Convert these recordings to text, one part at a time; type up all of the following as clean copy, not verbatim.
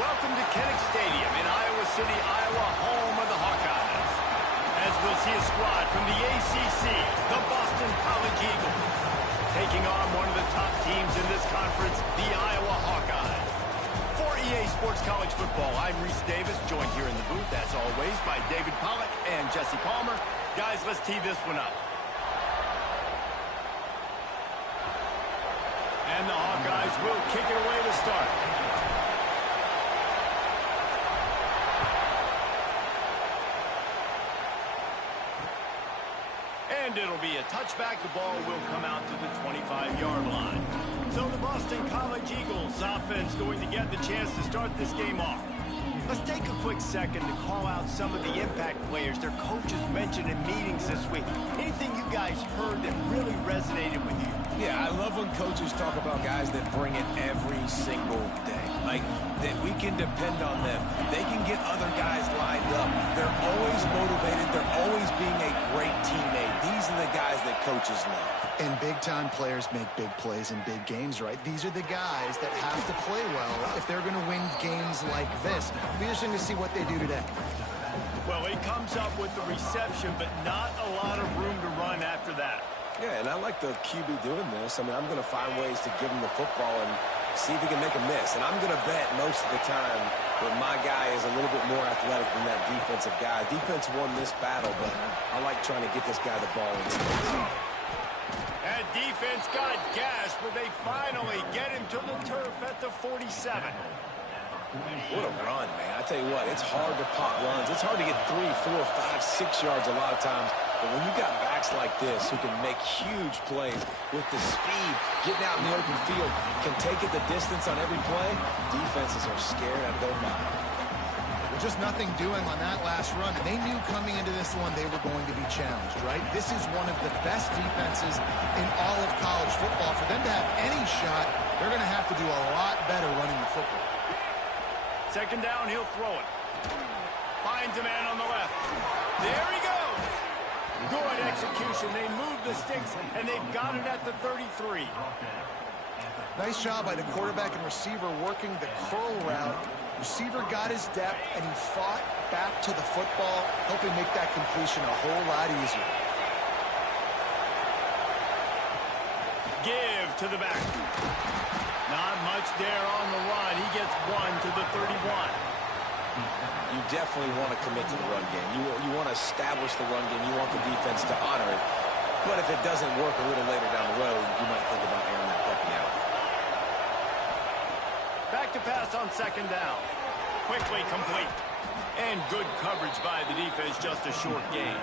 Welcome to Kinnick Stadium in Iowa City, Iowa, home of the Hawkeyes. As we'll see a squad from the ACC, the Boston College Eagles, taking on one of the top teams in this conference, the Iowa Hawkeyes. For EA Sports College Football, I'm Reese Davis, joined here in the booth, as always, by David Pollack and Jesse Palmer. Guys, let's tee this one up. And the Hawkeyes will kick it away to start. And it'll be a touchback. The ball will come out to the 25-yard line. So the Boston College Eagles offense going to get the chance to start this game off. Let's take a quick second to call out some of the impact players their coaches mentioned in meetings this week. Anything you guys heard that really resonated with you? Yeah, I love when coaches talk about guys that bring it every single day. Like, that we can depend on them. They can get other guys lined up. They're always motivated. They're always being a great teammate. These are the guys that coaches love. And big-time players make big plays in big games, right? These are the guys that have to play well if they're going to win games like this. Be interesting to see what they do today. Well, he comes up with the reception, but not a lot of room to run after that. Yeah, and I like the QB doing this. I mean, I'm going to find ways to give him the football and see if he can make a miss. And I'm going to bet most of the time that my guy is a little bit more athletic than that defensive guy. Defense won this battle, but I like trying to get this guy the ball in space. And defense got gashed, but they finally get him to the turf at the 47. What a run, man. I tell you what, it's hard to pop runs. It's hard to get 3, 4, 5, 6 yards a lot of times. But when you got backs like this who can make huge plays with the speed, getting out in the open field, can take it the distance on every play, defenses are scared out of their mind. Well, just nothing doing on that last run. And they knew coming into this one they were going to be challenged, right? This is one of the best defenses in all of college football. For them to have any shot, they're going to have to do a lot better running the football. Second down, he'll throw it. Finds a man on the left. There he goes. Good execution. They move the sticks, and they've got it at the 33. Nice job by the quarterback and receiver working the curl route. Receiver got his depth, and he fought back to the football, helping make that completion a whole lot easier. Give to the back. Not much there on the run. He gets one to the 31. You definitely want to commit to the run game. You want to establish the run game. You want the defense to honor it. But if it doesn't work a little later down the road, you might think about airing that puppy out. Back to pass on second down. Quickly complete. And good coverage by the defense, just a short gain.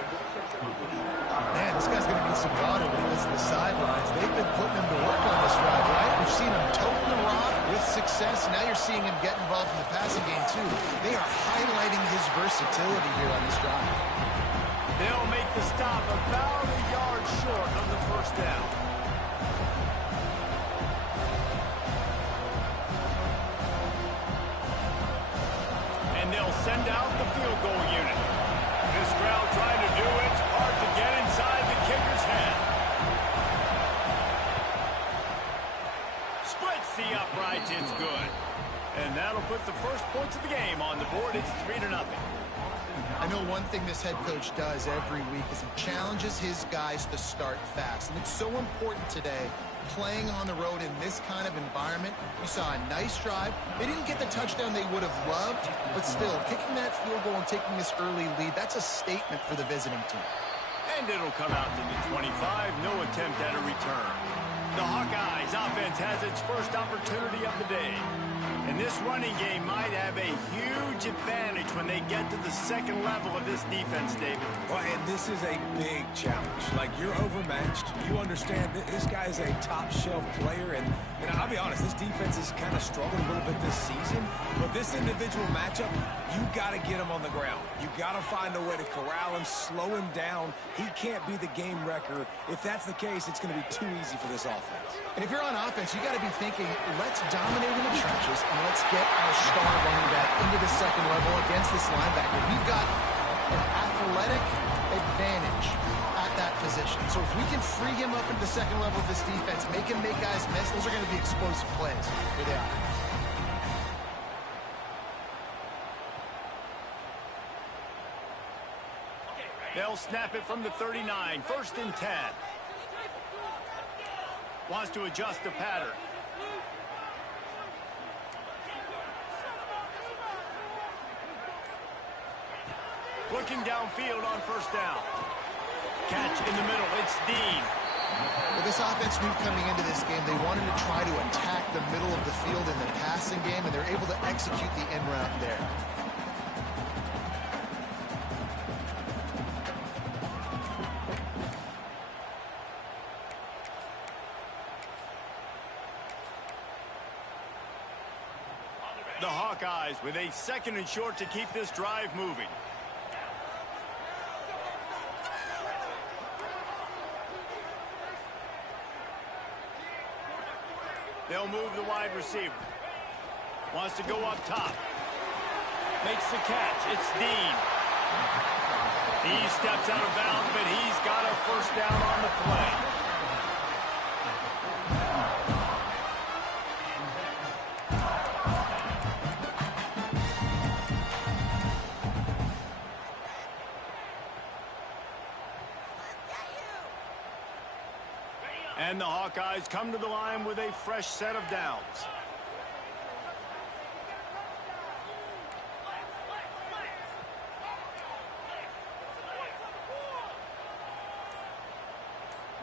Man, this guy's going to need some water when he gets to the sidelines. They've been putting him to work on this drive, right? We've seen him toting the rock with success. Now you're seeing him get involved in the passing game, too. They are highlighting his versatility here on this drive. They'll make the stop about a yard short of the first down. And they'll send out the field goal unit. This crowd trying to do its part to get inside the kicker's head. Splits the uprights, it's good. And that'll put the first points of the game on the board. It's 3-0. I know one thing this head coach does every week is he challenges his guys to start fast. And it's so important today, playing on the road in this kind of environment. You saw a nice drive. They didn't get the touchdown they would have loved, but still, kicking that field goal and taking this early lead, that's a statement for the visiting team. And it'll come out to the 25. No attempt at a return. The Hawkeyes offense has its first opportunity of the day. And this running game might have a huge advantage when they get to the second level of this defense, David. Well, and this is a big challenge. Like, you're overmatched. You understand that this guy is a top-shelf player. And I'll be honest, this defense has kind of struggled a little bit this season. But this individual matchup, you got to get him on the ground. You got to find a way to corral him, slow him down. He can't be the game wrecker. If that's the case, it's going to be too easy for this offense. And if you're on offense, you got to be thinking, let's dominate in the trenches and let's get our star running back into the second level against this linebacker. We've got an athletic advantage at that position. So if we can free him up into the second level of this defense, make him make guys miss, those are going to be explosive plays for the offense. They'll snap it from the 39. First and 10. Wants to adjust the pattern. Looking downfield on first down. Catch in the middle. It's Dean. Well, this offense knew coming into this game they wanted to try to attack the middle of the field in the passing game, and they're able to execute the end route there. The Hawkeyes with a 2nd and short to keep this drive moving. They'll move the wide receiver. Wants to go up top. Makes the catch. It's Dean. He steps out of bounds, but he's got a first down on the play. And the Hawkeyes come to the line with a fresh set of downs.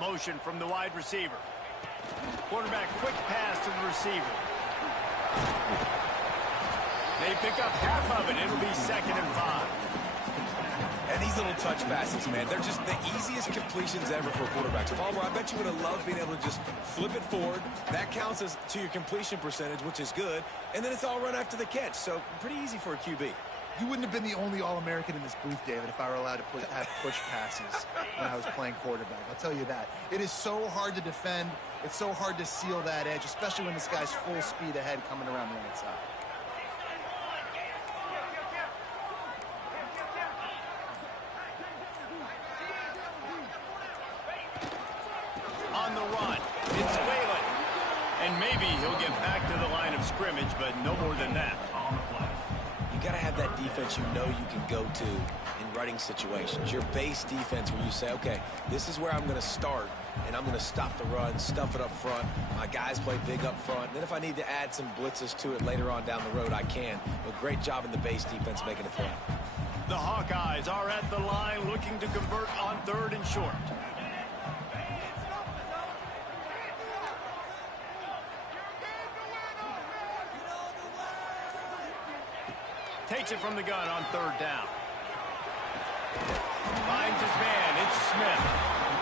Motion from the wide receiver. Quarterback quick pass to the receiver. They pick up half of it. It'll be 2nd and 5. And these little touch passes, man, they're just the easiest completions ever for quarterbacks. Palmer, I bet you would have loved being able to just flip it forward. That counts as to your completion percentage, which is good. And then it's all run after the catch. So pretty easy for a QB. You wouldn't have been the only All-American in this booth, David, if I were allowed to have push passes when I was playing quarterback. I'll tell you that. It is so hard to defend. It's so hard to seal that edge, especially when this guy's full speed ahead coming around the outside. On the run, it's Whalen. And maybe he'll get back to the line of scrimmage, but no more than that. You got to have that defense you know you can go to in running situations. Your base defense where you say, okay, this is where I'm going to start, and I'm going to stop the run, stuff it up front. My guys play big up front. And then if I need to add some blitzes to it later on down the road, I can. But great job in the base defense making a play. The Hawkeyes are at the line looking to convert on 3rd and short. Takes it from the gun on 3rd down. Finds his man. It's Smith.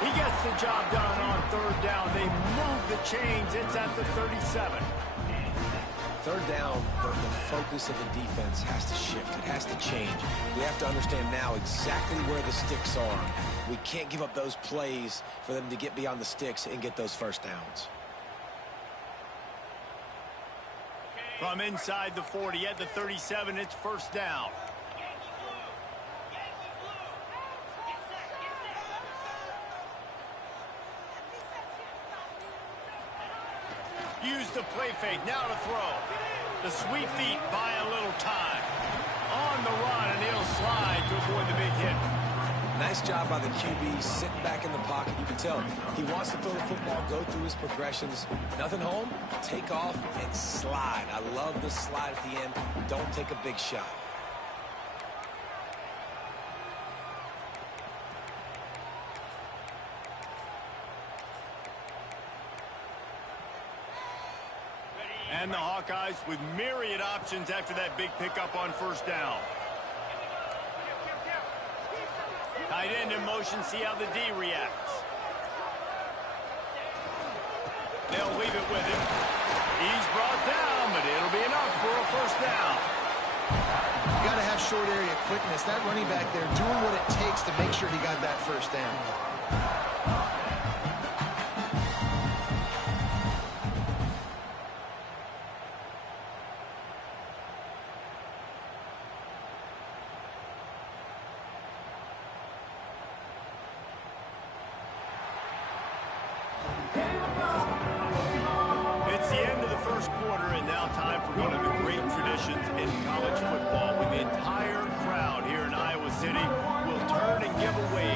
He gets the job done on 3rd down. They move the chains. It's at the 37. 3rd down, the focus of the defense has to shift. It has to change. We have to understand now exactly where the sticks are. We can't give up those plays for them to get beyond the sticks and get those first downs. From inside the 40 at the 37, it's 1st down. Use the play fake, now to throw. The sweet feet buy a little time. On the run, and he'll slide to avoid the big hit. Nice job by the QB, sitting back in the pocket. You can tell he wants to throw the football, go through his progressions. Nothing home, take off, and slide. I love the slide at the end. Don't take a big shot. And the Hawkeyes with myriad options after that big pickup on 1st down. Tight end in motion, see how the D reacts. They'll leave it with him. He's brought down, but it'll be enough for a 1st down. You got to have short area quickness. That running back there doing what it takes to make sure he got that 1st down. It's the end of the 1st quarter, and now time for one of the great traditions in college football, when the entire crowd here in Iowa City will turn and give a wave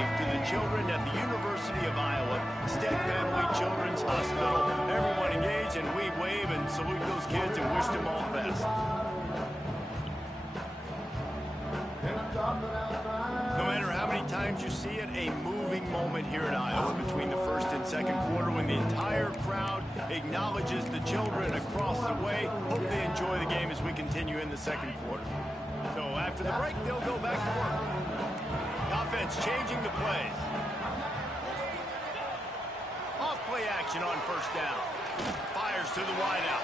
No matter how many times you see it, a moving moment here at Iowa between the first and second quarter when the entire crowd acknowledges the children across the way. Hope they enjoy the game as we continue in the second quarter. So after the break, they'll go back to work. Offense changing the play. Off play action on first down. Fires to the wideout.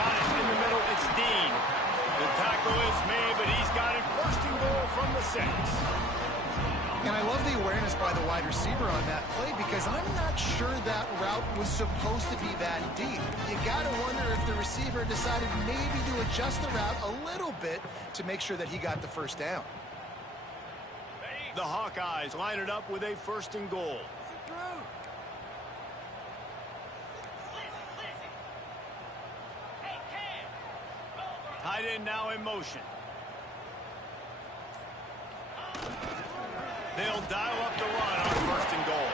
Got it in the middle. It's Dean. The tackle is made, but he's got it first and goal from the 6. And I love the awareness by the wide receiver on that play because I'm not sure that route was supposed to be that deep. You got to wonder if the receiver decided maybe to adjust the route a little bit to make sure that he got the first down. The Hawkeyes line it up with a first and goal. Tight end now in motion. They'll dial up the run on first and goal.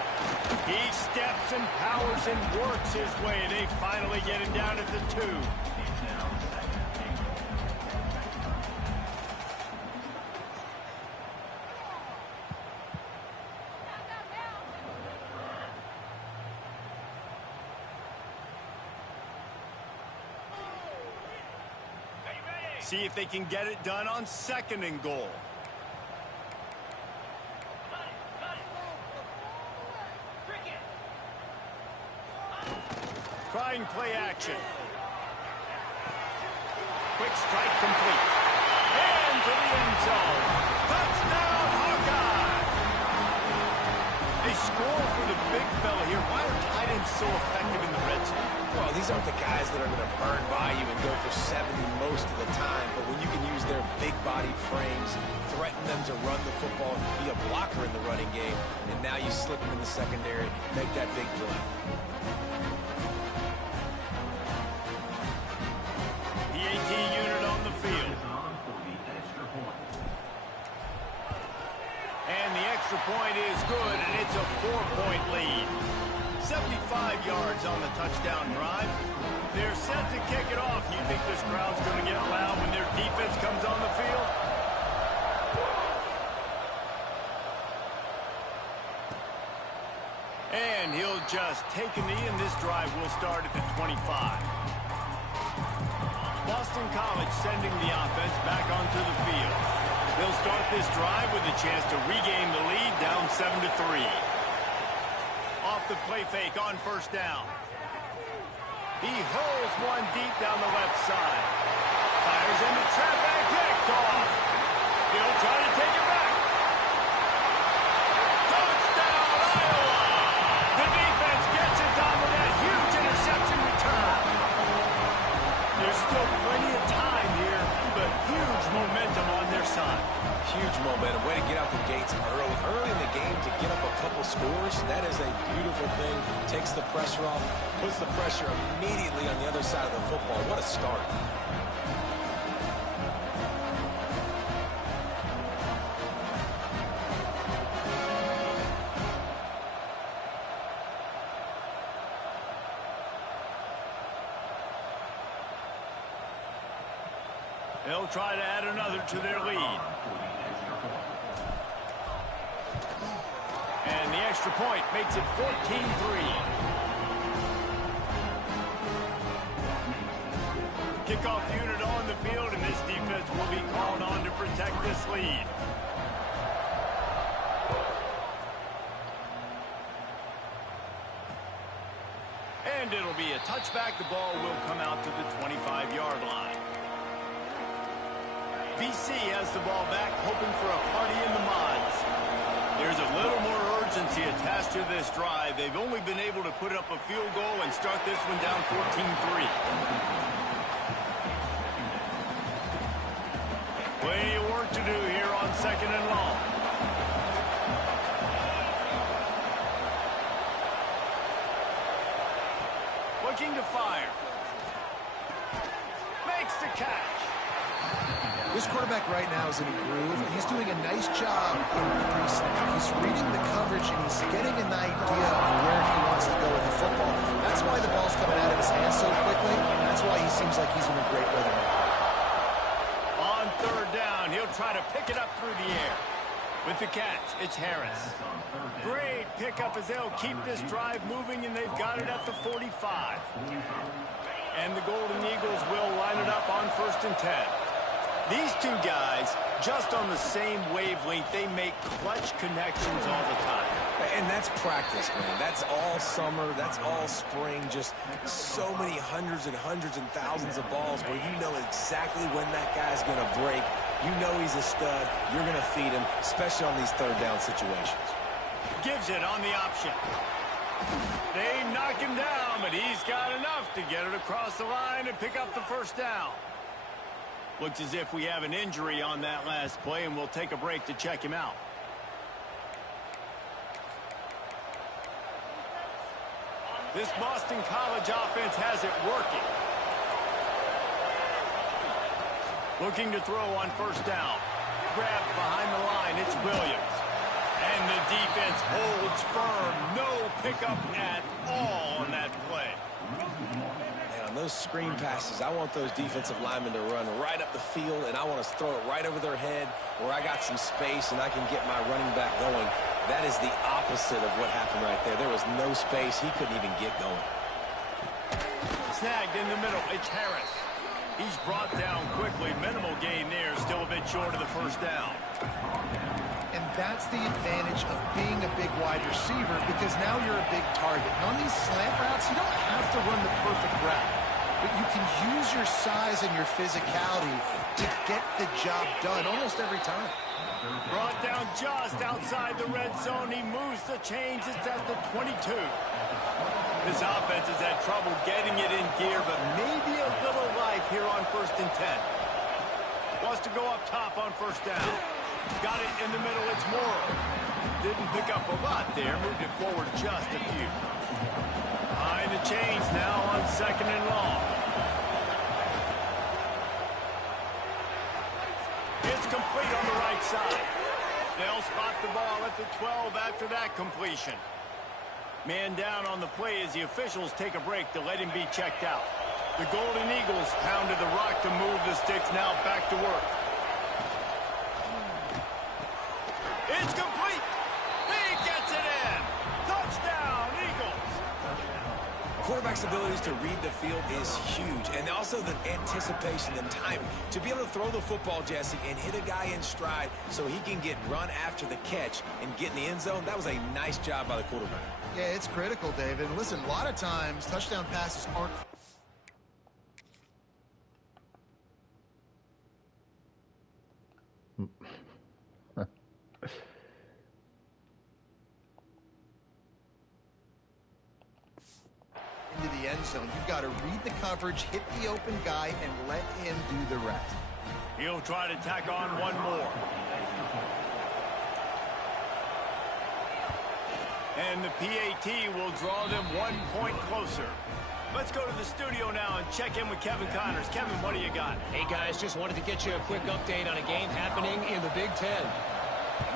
He steps and powers and works his way. They finally get him down at the 2. See if they can get it done on second and goal. Trying play action. Quick strike complete. And to the end zone. Touchdown, Hawkeye! They score for the big fella here. Why are tight ends so effective in the red zone? Well, these aren't the guys that are going to burn by you and go for 70 most of the time, but when you can use their big-bodied frames, threaten them to run the football, be a blocker in the running game, and now you slip them in the secondary, make that big play. The AT unit on the field. And the extra point is good, and it's a 4-point lead. 75 yards on the touchdown drive. They're set to kick it off. You think this crowd's going to get loud when their defense comes on the field? And he'll just take a knee, and this drive will start at the 25. Boston College sending the offense back onto the field. They'll start this drive with a chance to regain the lead, down 7-3. Off the play fake on first down. He hurls one deep down the left side. Fires into traffic, picked off. He'll try to take it back. Touchdown, Iowa! The defense gets it done with that huge interception return. There's still plenty of time here, but huge momentum on their side. Huge momentum. Way to get out the gates early. Early in the game to get up a couple scores, that is a beautiful thing. Takes the pressure off, puts the pressure immediately on the other side of the football. What a start. They'll try to add another to their lead. And the extra point makes it 14-3. Kickoff unit on the field, and this defense will be called on to protect this lead. And it'll be a touchback. The ball will come out to the 25-yard line. BC has the ball back, hoping for a party in the mods. There's a little more urgency attached to this drive. They've only been able to put up a field goal and start this one down 14-3. Plenty of work to do here on second and long. Looking to fire. Makes the catch. This quarterback right now is in a groove, and he's doing a nice job in pre-snap. He's reading the coverage, and he's getting an idea of where he wants to go with the football. That's why the ball's coming out of his hands so quickly, and that's why he seems like he's in a great rhythm. On third down, and he'll try to pick it up through the air. With the catch, it's Harris. Great pickup as they'll keep this drive moving, and they've got it at the 45. And the Golden Eagles will line it up on 1st and 10. These two guys, just on the same wavelength, they make clutch connections all the time. And that's practice, man. That's all summer. That's all spring. Just so many hundreds and thousands of balls where you know exactly when that guy's going to break. You know he's a stud. You're going to feed him, especially on these third down situations. Gives it on the option. They knock him down, but he's got enough to get it across the line and pick up the 1st down. Looks as if we have an injury on that last play, and we'll take a break to check him out. This Boston College offense has it working. Looking to throw on 1st down. Grabbed behind the line, it's Williams. And the defense holds firm. No pickup at all on that play. Man, on those screen passes, I want those defensive linemen to run right up the field, and I want to throw it right over their head where I got some space and I can get my running back going. That is the opposite of what happened right there. There was no space. He couldn't even get going. Snagged in the middle. It's Harris. He's brought down quickly. Minimal gain there. Still a bit short of the 1st down. And that's the advantage of being a big wide receiver, because now you're a big target. And on these slant routes, you don't have to run the perfect route, but you can use your size and your physicality to get the job done almost every time. Brought down just outside the red zone. He moves the chains. It's at the 22. This offense has had trouble getting it in gear, but maybe a little life here on 1st and 10. Wants to go up top on 1st down. Got it in the middle. It's Morrow. Didn't pick up a lot there. Moved it forward just a few. Behind the chains now on 2nd and long. It's complete on the right side. They'll spot the ball at the 12 after that completion. Man down on the play as the officials take a break to let him be checked out. The Golden Eagles pounded the rock to move the sticks. Now back to work. It's complete. He gets it in. Touchdown, Eagles. Quarterback's abilities to read the field is huge, and also the anticipation and timing. To be able to throw the football, Jesse, and hit a guy in stride so he can get run after the catch and get in the end zone, that was a nice job by the quarterback. Yeah, it's critical, David. And listen, a lot of times touchdown passes aren't into the end zone. You've got to read the coverage, hit the open guy, and let him do the rest. He'll try to tack on one more. And the PAT will draw them 1 point closer. Let's go to the studio now and check in with Kevin Connors. Kevin, what do you got? Hey, guys, just wanted to get you a quick update on a game happening in the Big Ten.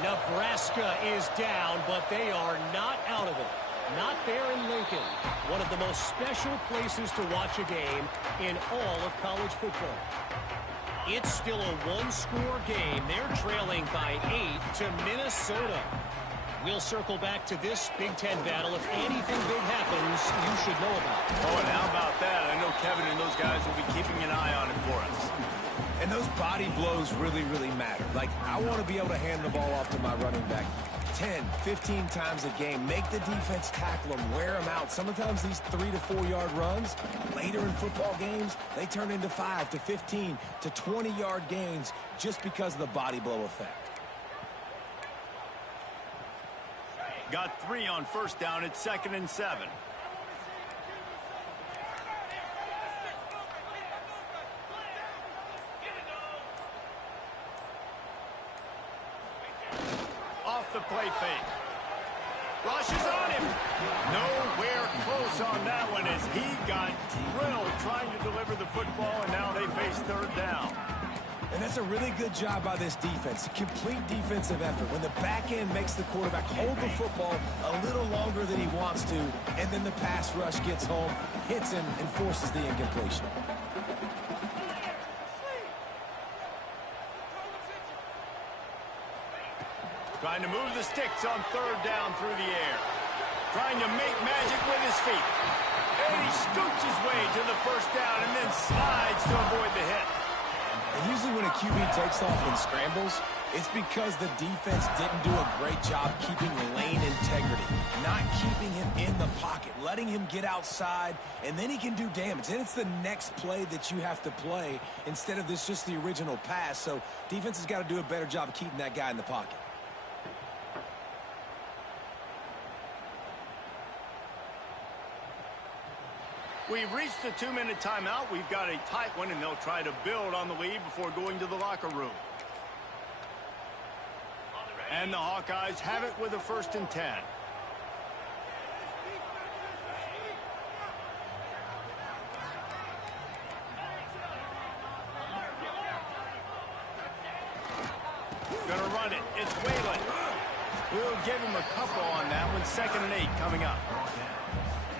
Nebraska is down, but they are not out of it. Not there in Lincoln, one of the most special places to watch a game in all of college football. It's still a one-score game. They're trailing by 8 to Minnesota. We'll circle back to this Big Ten battle. If anything big happens, you should know about it. Oh, and how about that? I know Kevin and those guys will be keeping an eye on it for us. And those body blows really, really matter. Like, I want to be able to hand the ball off to my running back 10, 15 times a game. Make the defense tackle them, wear them out. Sometimes these 3 to 4 yard runs, later in football games, they turn into 5 to 15 to 20 yard gains just because of the body blow effect. Got 3 on 1st down. It's 2nd and 7. Off the play fake. Rushes on him. Nowhere close on that one as he got drilled trying to deliver the football, and now they face 3rd down. And that's a really good job by this defense. Complete defensive effort. When the back end makes the quarterback hold the football a little longer than he wants to, and then the pass rush gets home, hits him, and forces the incompletion. Trying to move the sticks on third down through the air. Trying to make magic with his feet. And he scoots his way to the first down and then slides to avoid the hit. And usually when a QB takes off and scrambles, it's because the defense didn't do a great job keeping lane integrity, not keeping him in the pocket, letting him get outside, and then he can do damage. And it's the next play that you have to play instead of this just the original pass. So defense has got to do a better job of keeping that guy in the pocket. We've reached the 2-minute timeout. We've got a tight one, and they'll try to build on the lead before going to the locker room. And the Hawkeyes have it with a 1st and 10. Gonna run it. It's Whalen. We'll give him a couple on that one. 2nd and 8 coming up.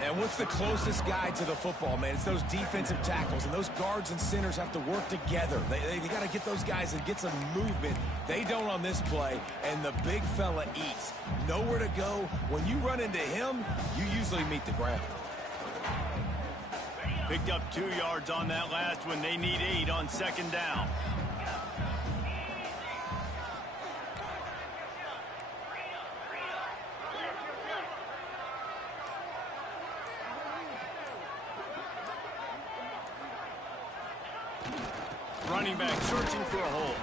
And what's the closest guy to the football, man? It's those defensive tackles, and those guards and centers have to work together. They got to get those guys and get some movement. They don't on this play, and the big fella eats. Nowhere to go. When you run into him, you usually meet the ground. Picked up 2 yards on that last one. They need 8 on 2nd down. Running back searching for a hole.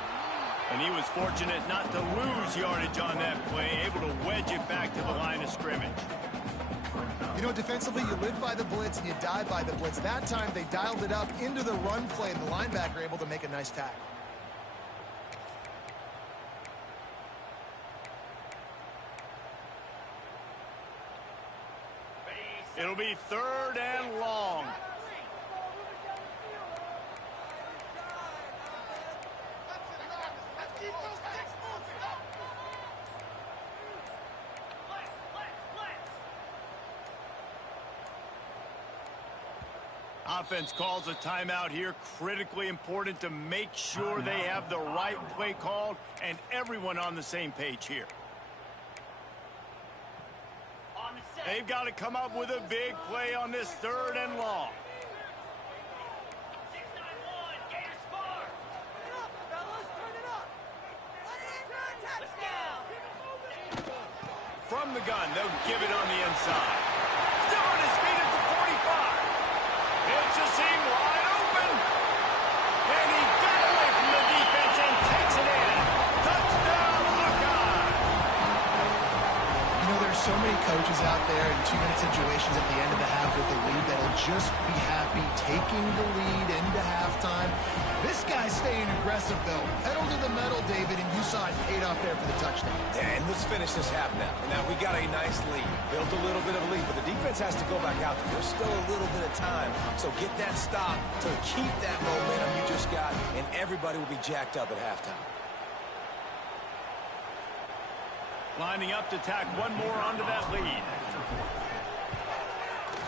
And he was fortunate not to lose yardage on that play, able to wedge it back to the line of scrimmage. You know, defensively, you live by the blitz and you die by the blitz. That time, they dialed it up into the run play, and the linebacker able to make a nice tackle. It'll be 3rd and long. Offense calls a timeout here. Critically important to make sure they have the right play called and everyone on the same page here. They've got to come up with a big play on this 3rd and long. From the gun, they'll give it on the inside. Still on his feet at the 45. It's a seam wide open. And he got away from the defense and takes it in. Touchdown, Hawkeye. You know, there's so many coaches out there in 2-minute situations at the end of the half with the lead that'll just be happy taking the lead into halftime. This guy's staying aggressive, though. Pedal to the metal, David, and you saw it paid off there for the touchdown. And let's finish this half now. Now, we got a nice lead. Built a little bit of a lead, but the defense has to go back out there. There's still a little bit of time. So get that stop to keep that momentum you just got, and everybody will be jacked up at halftime. Lining up to tack one more onto that lead.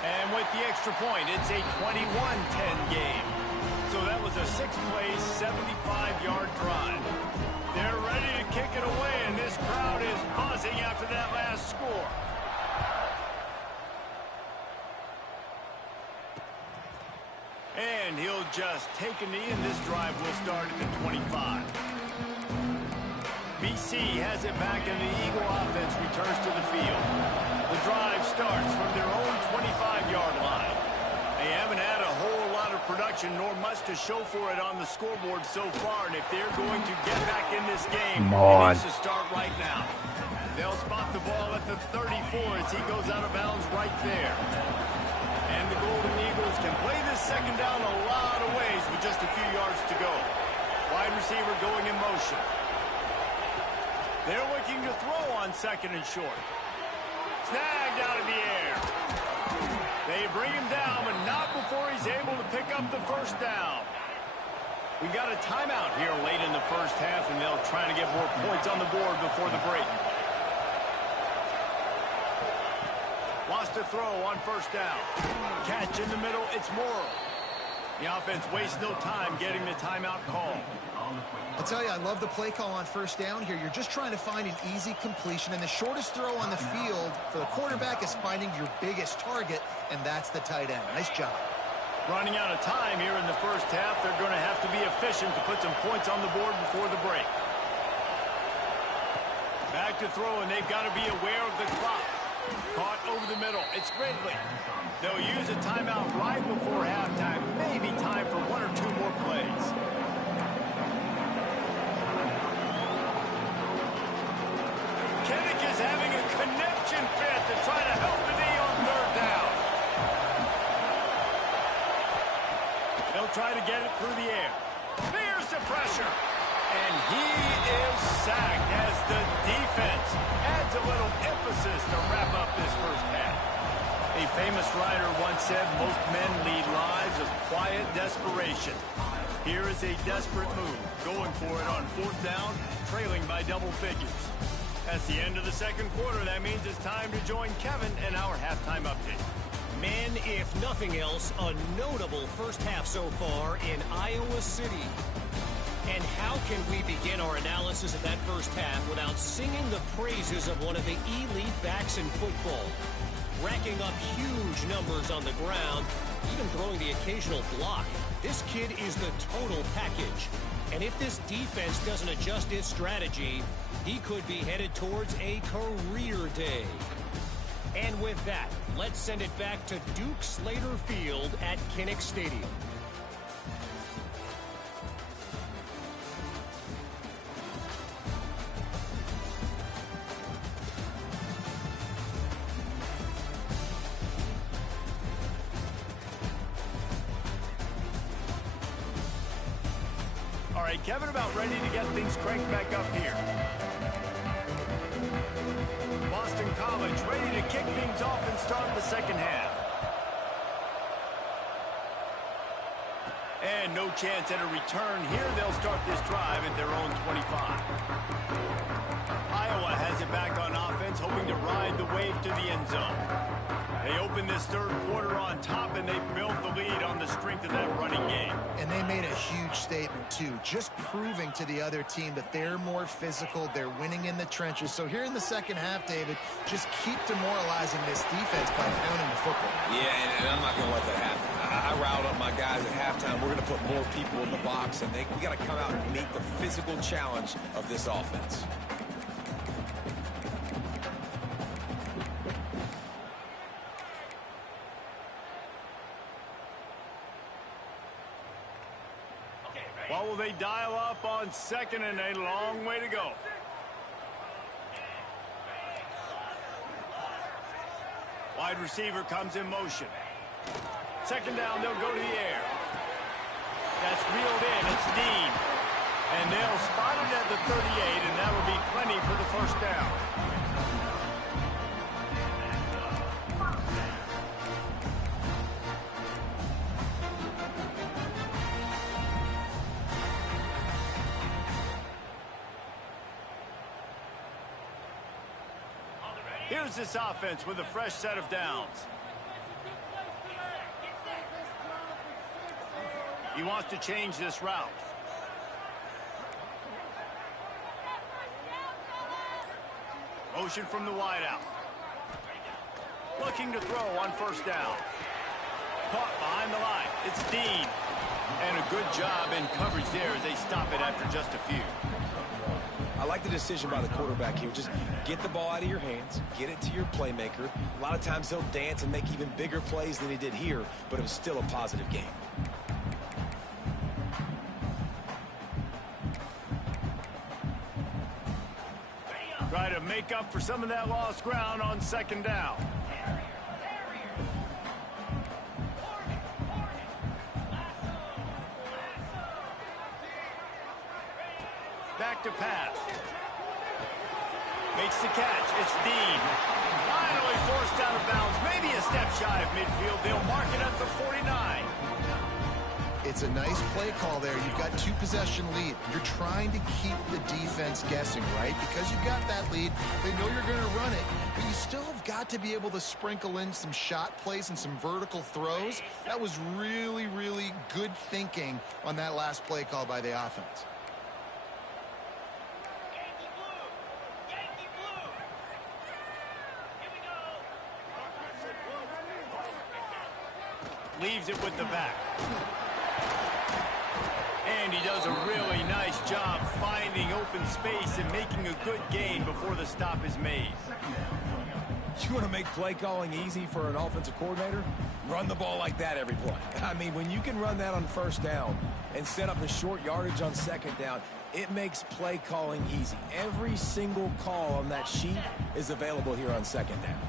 And with the extra point, it's a 21-10 game. So that was a 6-play, 75-yard drive. They're ready to kick it away, and this crowd is buzzing after that last score. And he'll just take a knee, and this drive will start at the 25. BC has it back, and the Eagle offense returns to the field. The drive starts from their own 25-yard line. They haven't had a whole lot of production, nor much to show for it on the scoreboard so far. And if they're going to get back in this game, it needs to start right now. They'll spot the ball at the 34 as he goes out of bounds right there. And the Golden Eagles can play this 2nd down a lot of ways with just a few yards to go. Wide receiver going in motion. They're looking to throw on 2nd and short. Snagged out of the air. They bring him down, but not before he's able to pick up the 1st down. We got a timeout here late in the first half, and they'll try to get more points on the board before the break. Lost a throw on 1st down. Catch in the middle, it's Morrow. The offense wastes no time getting the timeout call. I'll tell you, I love the play call on first down here. You're just trying to find an easy completion, and the shortest throw on the field for the quarterback is finding your biggest target, and that's the tight end. Nice job. Running out of time here in the first half. They're going to have to be efficient to put some points on the board before the break. Back to throw, and they've got to be aware of the clock. Caught over the middle. It's Ridley. They'll use a timeout right before halftime. Maybe time for one or two more plays. Kinnick is having a connection fit to try to help the knee on third down. They'll try to get it through the air. There's the pressure. And he is sacked as the defense adds a little emphasis to wrap up this first half. A famous writer once said most men lead lives of quiet desperation. Here is a desperate move, going for it on fourth down, trailing by double figures. That's the end of the second quarter. That means it's time to join Kevin in our halftime update. Men, if nothing else, a notable first half so far in Iowa City. And how can we begin our analysis of that first half without singing the praises of one of the elite backs in football? Racking up huge numbers on the ground, even throwing the occasional block. This kid is the total package. And if this defense doesn't adjust its strategy, he could be headed towards a career day. And with that, let's send it back to Duke Slater Field at Kinnick Stadium. All right, Kevin, about ready to get things cranked back up here. Boston College ready to kick things off and start the second half. And no chance at a return here. They'll start this drive at their own 25. Iowa has it back on offense, hoping to ride the wave to the end zone. They open this third quarter on top, and they built the lead on the strength of that running game. And they made a huge statement, too, just proving to the other team that they're more physical, they're winning in the trenches. So here in the second half, David, just keep demoralizing this defense by pounding the football. Yeah, and I'm not going to let that happen. I riled up my guys at halftime. We're going to put more people in the box, and we got to come out and meet the physical challenge of this offense. What will they dial up on second, and a long way to go? Wide receiver comes in motion. Second down, they'll go to the air. That's reeled in. It's Dean. And they'll spot it at the 38, and that will be plenty for the first down. Here's this offense with a fresh set of downs. He wants to change this route. Motion from the wideout. Looking to throw on first down. Caught behind the line. It's Dean. And a good job in coverage there as they stop it after just a few. I like the decision by the quarterback here. Just get the ball out of your hands, get it to your playmaker. A lot of times he'll dance and make even bigger plays than he did here, but it was still a positive game. Try to make up for some of that lost ground on second down. Back to pass. Makes the catch. It's Dean. Finally forced out of bounds. Maybe a step shy of midfield. They'll mark it at the 49. It's a nice play call there. You've got two possession lead. You're trying to keep the defense guessing, right? Because you've got that lead, they know you're going to run it, but you still have got to be able to sprinkle in some shot plays and some vertical throws. That was really, really good thinking on that last play call by the offense. Leaves it with the back. And he does a really nice job finding open space and making a good gain before the stop is made. You want to make play calling easy for an offensive coordinator? Run the ball like that every play. I mean, when you can run that on first down and set up a short yardage on second down, it makes play calling easy. Every single call on that sheet is available here on second down.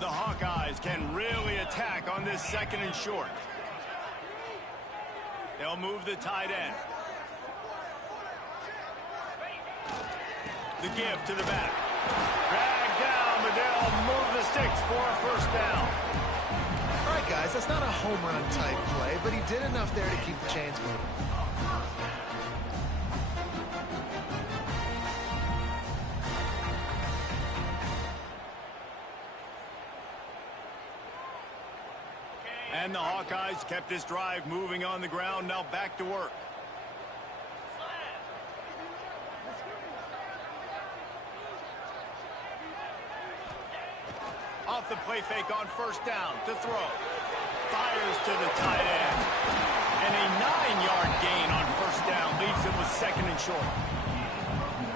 The Hawkeyes can really attack on this second and short. They'll move the tight end. The give to the back. Dragged down, but they'll move the sticks for a first down. All right, guys, that's not a home run type play, but he did enough there to keep the chains moving. And the Hawkeyes kept this drive moving on the ground. Now back to work. Off the play fake on first down to throw. Fires to the tight end. And a 9-yard gain on first down leaves him with second and short.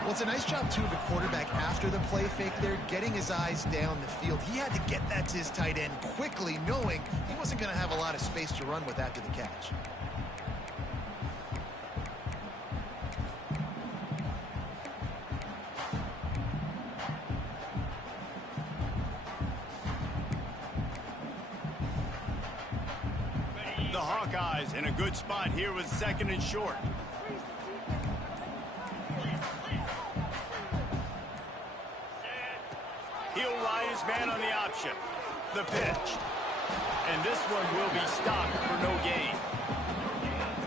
Well, it's a nice job, too, of the quarterback after the play fake there, getting his eyes down the field. He had to get that to his tight end quickly, knowing he wasn't going to have a lot of space to run with after the catch. The Hawkeyes in a good spot here with second and short. He'll ride his man on the option. The pitch. And this one will be stopped for no gain.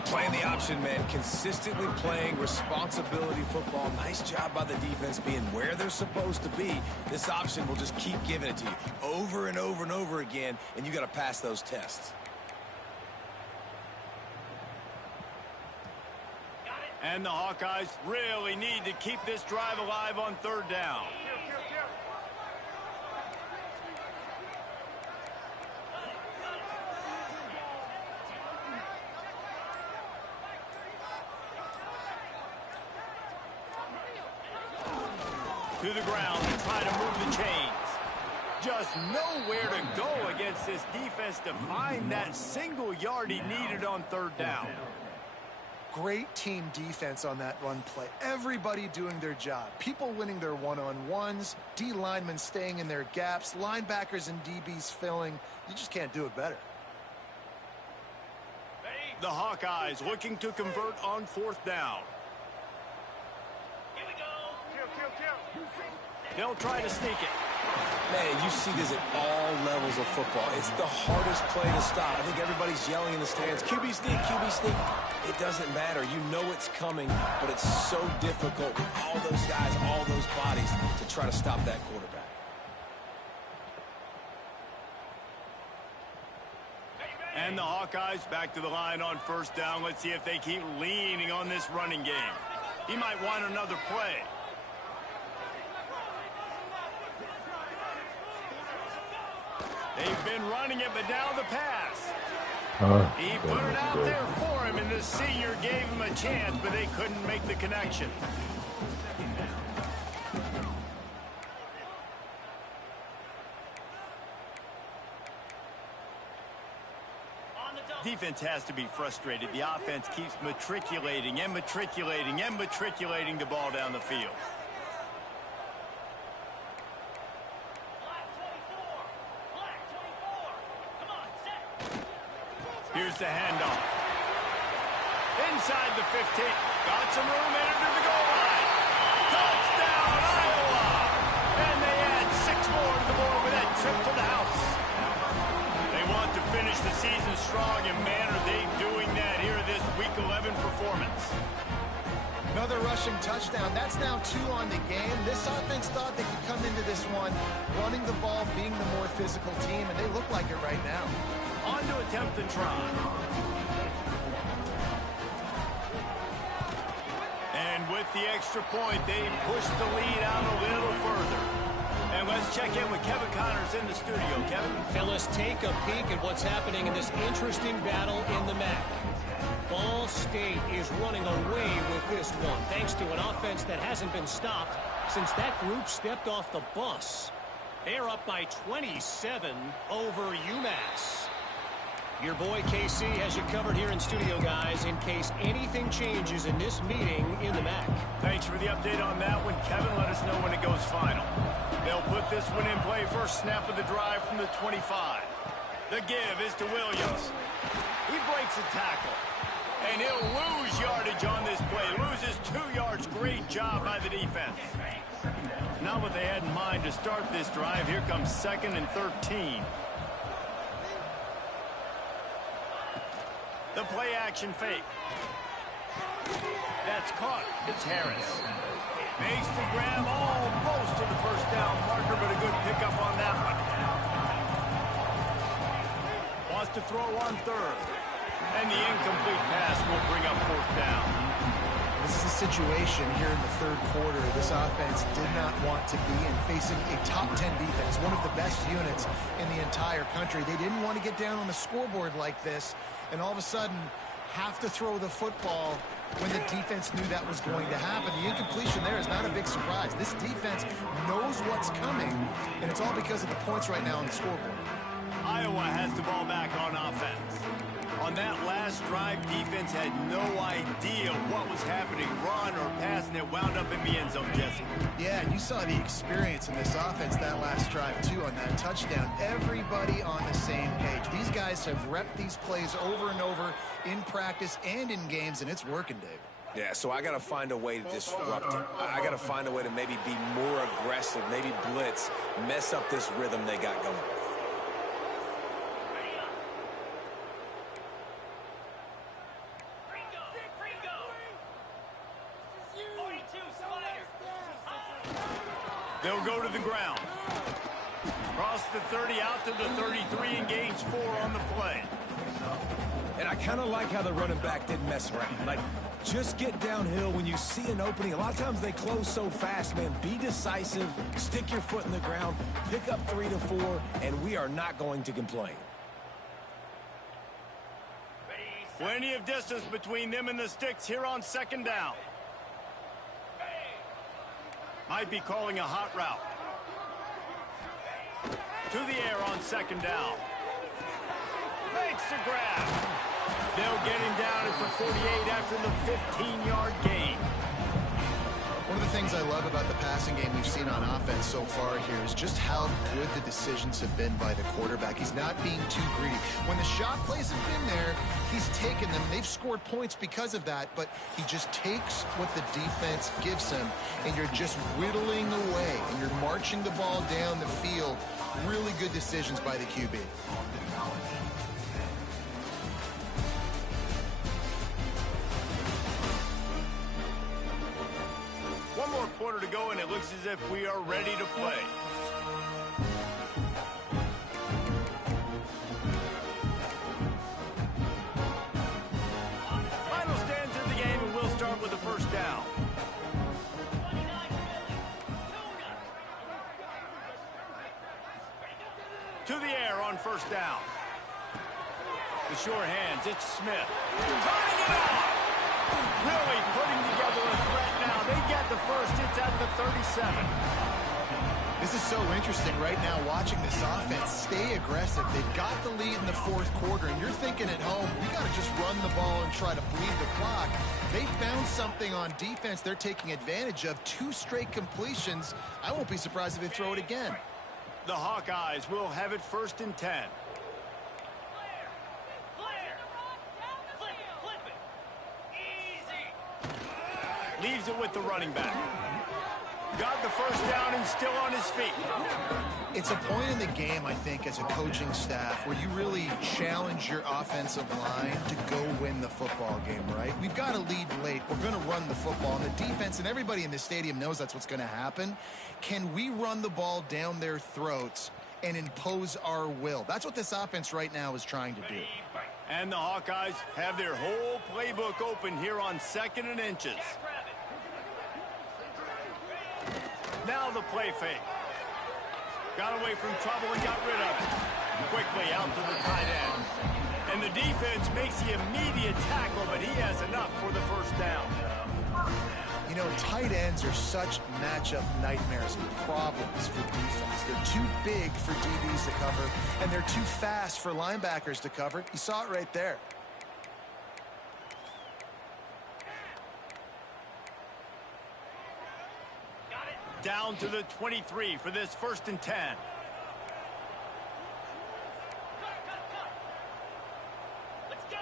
Playing the option, man. Consistently playing responsibility football. Nice job by the defense being where they're supposed to be. This option will just keep giving it to you over and over and over again, and you got to pass those tests. And the Hawkeyes really need to keep this drive alive on third down. To the ground and try to move the chains. Just nowhere to go against this defense to find that single yard he needed on third down. Great team defense on that run play. Everybody doing their job. People winning their one-on-ones, D linemen staying in their gaps, linebackers and DBs filling. You just can't do it better. The Hawkeyes looking to convert on fourth down. They'll try to sneak it. Man, you see this at all levels of football. It's the hardest play to stop. I think everybody's yelling in the stands, QB sneak, QB sneak. It doesn't matter. You know it's coming, but it's so difficult with all those guys, all those bodies to try to stop that quarterback. And the Hawkeyes back to the line on first down. Let's see if they keep leaning on this running game. He might want another play. They've been running it, but now the pass. He put it out there for him, and the senior gave him a chance, but they couldn't make the connection. Defense has to be frustrated. The offense keeps matriculating and matriculating and matriculating the ball down the field. Here's the handoff. Inside the 15. Got some room into the goal line. Touchdown, Iowa! And they add 6 more to the board with that trip to the house. They want to finish the season strong, and man, are they doing that here this Week 11 performance. Another rushing touchdown. That's now 2 on the game. This offense thought they could come into this one running the ball, being the more physical team, and they look like it right now. On to attempt the try. And with the extra point, they push the lead out a little further. And let's check in with Kevin Connors in the studio. Kevin? And let's take a peek at what's happening in this interesting battle in the MAC. Ball State is running away with this one, thanks to an offense that hasn't been stopped since that group stepped off the bus. They're up by 27 over UMass. Your boy KC has you covered here in studio, guys, in case anything changes in this meeting in the MAC. Thanks for the update on that one, Kevin. Let us know when it goes final. They'll put this one in play. First snap of the drive from the 25. The give is to Williams. He breaks a tackle. And he'll lose yardage on this play. Loses 2 yards. Great job by the defense. Not what they had in mind to start this drive. Here comes 2nd and 13. The play action fake. That's caught. It's Harris. Makes the grab almost to the first down marker, but a good pickup on that one. Wants to throw on 3rd. And the incomplete pass will bring up 4th down. This is a situation here in the 3rd quarter. This offense did not want to be in, facing a top 10 defense, one of the best units in the entire country. They didn't want to get down on the scoreboard like this, and all of a sudden have to throw the football when the defense knew that was going to happen. The incompletion there is not a big surprise. This defense knows what's coming, and it's all because of the points right now on the scoreboard. Iowa has the ball back on offense. On that last drive, defense had no idea what was happening, run or pass, and it wound up in the end zone, Jesse. Yeah, and you saw the experience in this offense that last drive, too, on that touchdown. Everybody on the same page. These guys have repped these plays over and over in practice and in games, and it's working, Dave. Yeah, so I got to find a way to disrupt it. I got to find a way to maybe be more aggressive, maybe blitz, mess up this rhythm they got going. They'll go to the ground. Cross the 30 out to the 33 and gains 4 on the play. And I kind of like how the running back didn't mess around. Like, just get downhill when you see an opening. A lot of times they close so fast, man. Be decisive, stick your foot in the ground, pick up 3 to 4, and we are not going to complain. Plenty of distance between them and the sticks here on 2nd down. Might be calling a hot route. To the air on 2nd down. Makes the grab. They'll get him down at the 48 after the 15-yard gain. One of the things I love about the passing game we've seen on offense so far here is just how good the decisions have been by the quarterback. He's not being too greedy. When the shot plays have been there, he's taken them. They've scored points because of that, but he just takes what the defense gives him, and you're just whittling away, and you're marching the ball down the field. Really good decisions by the QB. One more quarter to go, and it looks as if we are ready to play. Final stands of the game, and we'll start with the 1st down. To the air on 1st down. The sure hands, it's Smith. Turning it on! Really putting together a threat now. They get the first. It's at the 37. This is so interesting right now watching this offense stay aggressive. They've got the lead in the 4th quarter, and you're thinking at home, we got to just run the ball and try to bleed the clock. They found something on defense they're taking advantage of. 2 straight completions. I won't be surprised if they throw it again. The Hawkeyes will have it 1st and 10. Leaves it with the running back. Got the 1st down and still on his feet. It's a point in the game, I think, as a coaching staff where you really challenge your offensive line to go win the football game, right? We've got to lead late. We're going to run the football. And the defense and everybody in the stadium knows that's what's going to happen. Can we run the ball down their throats and impose our will? That's what this offense right now is trying to do. And the Hawkeyes have their whole playbook open here on 2nd and inches. Now the play fake. Got away from trouble and got rid of it. Quickly out to the tight end. And the defense makes the immediate tackle, but he has enough for the first down. You know, tight ends are such matchup nightmares and problems for defense. They're too big for DBs to cover, and they're too fast for linebackers to cover. You saw it right there. Down to the 23 for this 1st and 10. Let's go.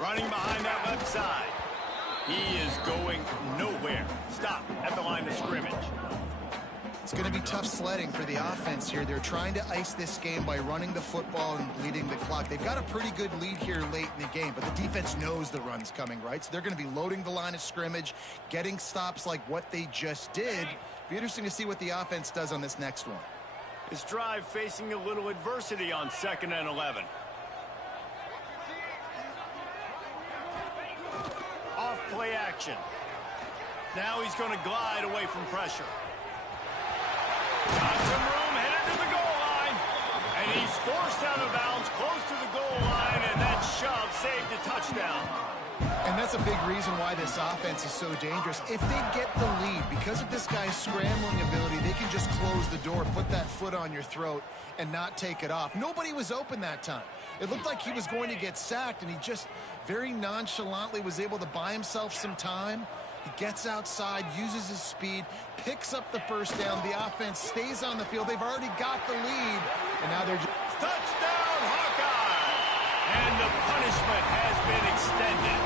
Running behind that left side. He is going nowhere. Stop at the line of scrimmage. It's going to be tough sledding for the offense here. They're trying to ice this game by running the football and bleeding the clock. They've got a pretty good lead here late in the game, but the defense knows the run's coming, right? So they're going to be loading the line of scrimmage, getting stops like what they just did. Be interesting to see what the offense does on this next one. This drive facing a little adversity on 2nd and 11. Off play action. Now he's going to glide away from pressure. Got some room, headed to the goal line. And he's forced out of bounds, close to the goal line, and that shove saved a touchdown. And that's a big reason why this offense is so dangerous. If they get the lead, because of this guy's scrambling ability, they can just close the door, put that foot on your throat, and not take it off. Nobody was open that time. It looked like he was going to get sacked, and he just very nonchalantly was able to buy himself some time. He gets outside, uses his speed, picks up the first down. The offense stays on the field. They've already got the lead, and now they're just... Touchdown, Hawkeye! And the punishment has been extended.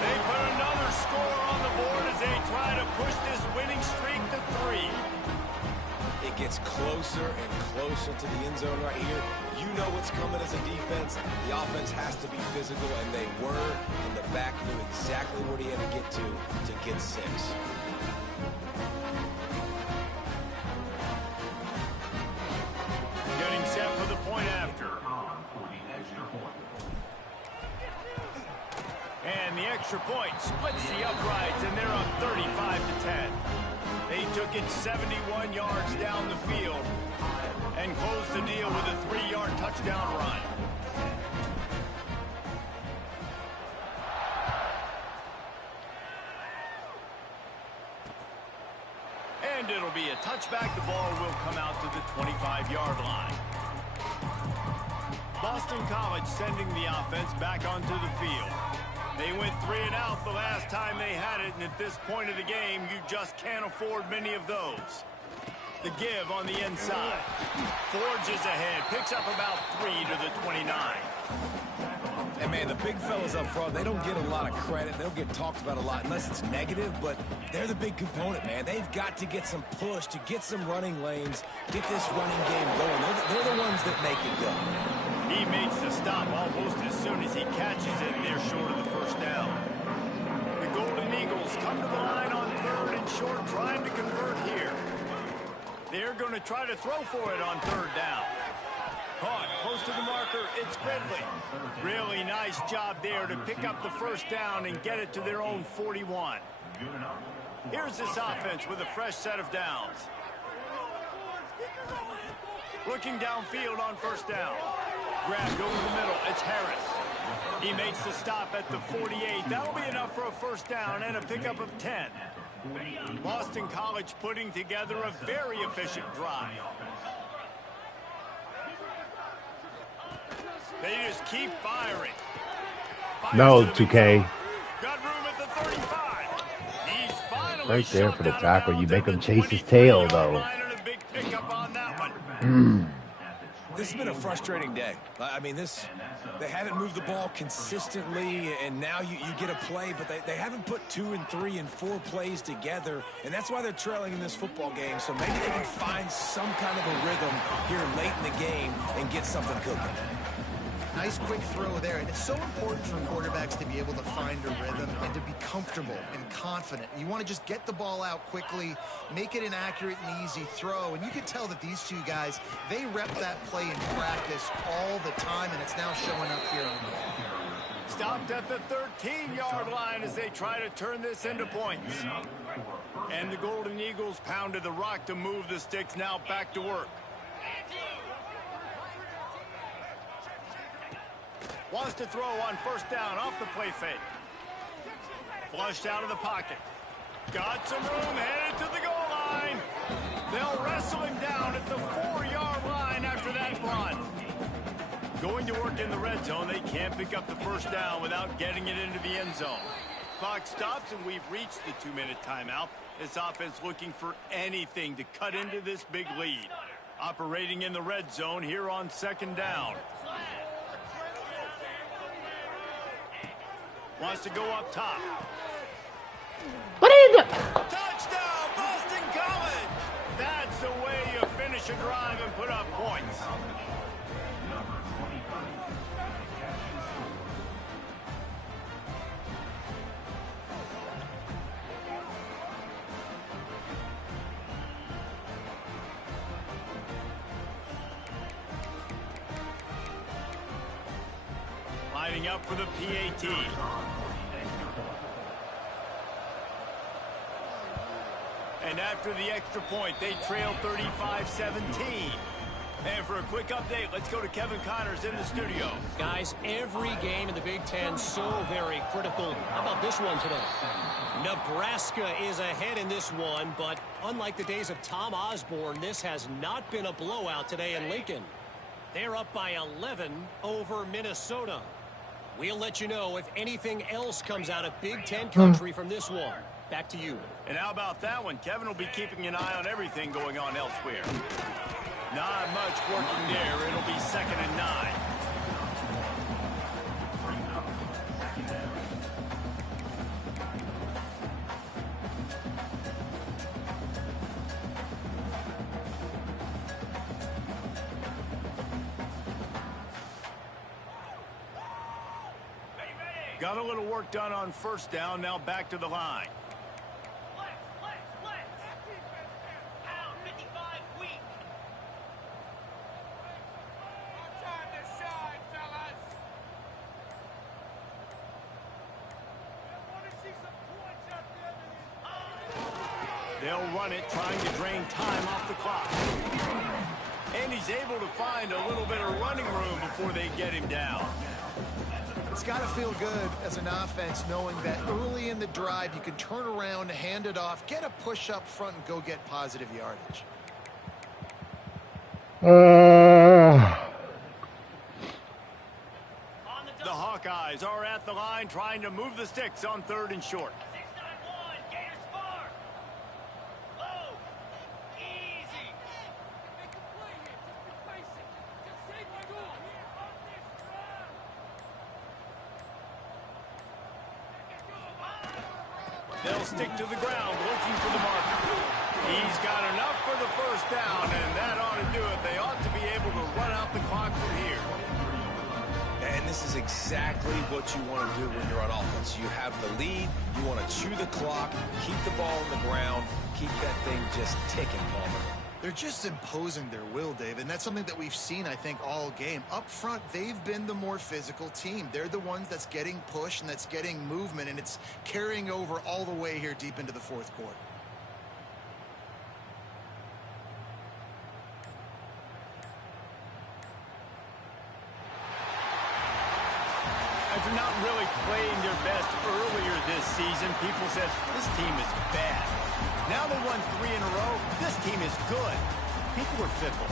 They put another score on the board as they try to push this winning streak to 3. It gets closer and closer to the end zone right here. You know what's coming as a defense. The offense has to be physical, and they were. And the back knew exactly where he had to get 6. Getting set for the point after. And the extra point splits the uprights, and they're up 35-10. They took it 71 yards down the field and closed the deal with a 3-yard touchdown run. And it'll be a touchback. The ball will come out to the 25-yard line. Boston College sending the offense back onto the field. They went 3 and out the last time they had it, and at this point of the game, you just can't afford many of those. The give on the inside. Forges ahead, picks up about 3 to the 29. And, man, the big fellas up front, they don't get a lot of credit. They don't get talked about a lot unless it's negative, but they're the big component, man. They've got to get some push, to get some running lanes, get this running game going. They're the ones that make it go. He makes the stop almost as soon as he catches it, and they're short of the first down. The Golden Eagles come to the line on 3rd and short, trying to convert here. They're going to try to throw for it on 3rd down. Caught close to the marker, it's Ridley. Really nice job there to pick up the first down and get it to their own 41. Here's this offense with a fresh set of downs. Looking downfield on 1st down. Grabbed over the middle, it's Harris. He makes the stop at the 48. That'll be enough for a first down and a pickup of 10. Boston College putting together a very efficient drive. They just keep firing. No, 2K. Got room at the 35. He's finally Right there for the shoved tackle. out of You make him bounds chase at his the tail, 23-yard though. line, and a big pickup on that one. This has been a frustrating day. I mean, they haven't moved the ball consistently, and now you get a play, but they haven't put 2 and 3 and 4 plays together, and that's why they're trailing in this football game. So maybe they can find some kind of a rhythm here late in the game and get something cooking. Nice quick throw there, and it's so important for quarterbacks to be able to find a rhythm and to be comfortable and confident. You want to just get the ball out quickly, make it an accurate and easy throw, and you can tell that these two guys, they rep that play in practice all the time, and it's now showing up here on the ball. stopped at the 13-yard line as they try to turn this into points. And the Golden Eagles pounded the rock to move the sticks, now back to work. Wants to throw on first down off the play fake. Flushed out of the pocket. Got some room, headed to the goal line. They'll wrestle him down at the 4-yard line after that run. Going to work in the red zone, they can't pick up the first down without getting it into the end zone. Clock stops, and we've reached the 2-minute timeout. This offense looking for anything to cut into this big lead. Operating in the red zone here on second down. Wants to go up top. What are you doing? Touchdown, Boston College! That's the way you finish a drive and put up points. Lining up for the PAT. And after the extra point, they trail 35-17. And for a quick update, let's go to Kevin Connors in the studio. Guys, every game in the Big Ten so very critical. How about this one today? Nebraska is ahead in this one, but unlike the days of Tom Osborne, this has not been a blowout today in Lincoln. They're up by 11 over Minnesota. We'll let you know if anything else comes out of Big Ten country from this one. Back to you. And how about that one? Kevin will be keeping an eye on everything going on elsewhere. Not much working there. It'll be 2nd and 9. Got a little work done on first down. Now back to the line. They'll run it, trying to drain time off the clock. And he's able to find a little bit of running room before they get him down. It's got to feel good as an offense knowing that early in the drive you can turn around, hand it off, get a push up front, and go get positive yardage. The Hawkeyes are at the line trying to move the sticks on 3rd and short. They'll stick to the ground looking for the marker. He's got enough for the first down, and that ought to do it. They ought to be able to run out the clock from here. And this is exactly what you want to do when you're on offense. You have the lead, you want to chew the clock, keep the ball on the ground, keep that thing just ticking, Palmer. They're just imposing their will, Dave, and that's something that we've seen, I think, all game. Up front, they've been the more physical team. They're the ones that's getting pushed and that's getting movement, and it's carrying over all the way here deep into the 4th quarter. After not really playing their best earlier this season, people said, this team is bad. Now they won 3 in a row. This team is good. People were fickle.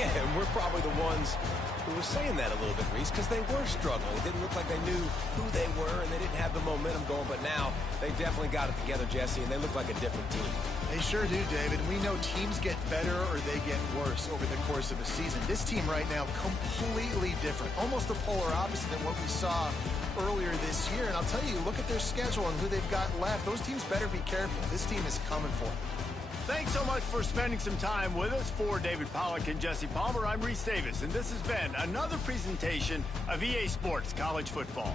Yeah, and we're probably the ones who were saying that a little bit, Reese, because they were struggling. It didn't look like they knew who they were, and they didn't have the momentum going. But now they definitely got it together, Jesse, and they look like a different team. They sure do, David. We know teams get better or they get worse over the course of a season. This team right now, completely different. Almost the polar opposite than what we saw earlier this year. And I'll tell you, look at their schedule and who they've got left. Those teams better be careful. This team is coming for them. Thanks so much for spending some time with us. For David Pollack and Jesse Palmer, I'm Reese Davis, and this has been another presentation of EA Sports College Football.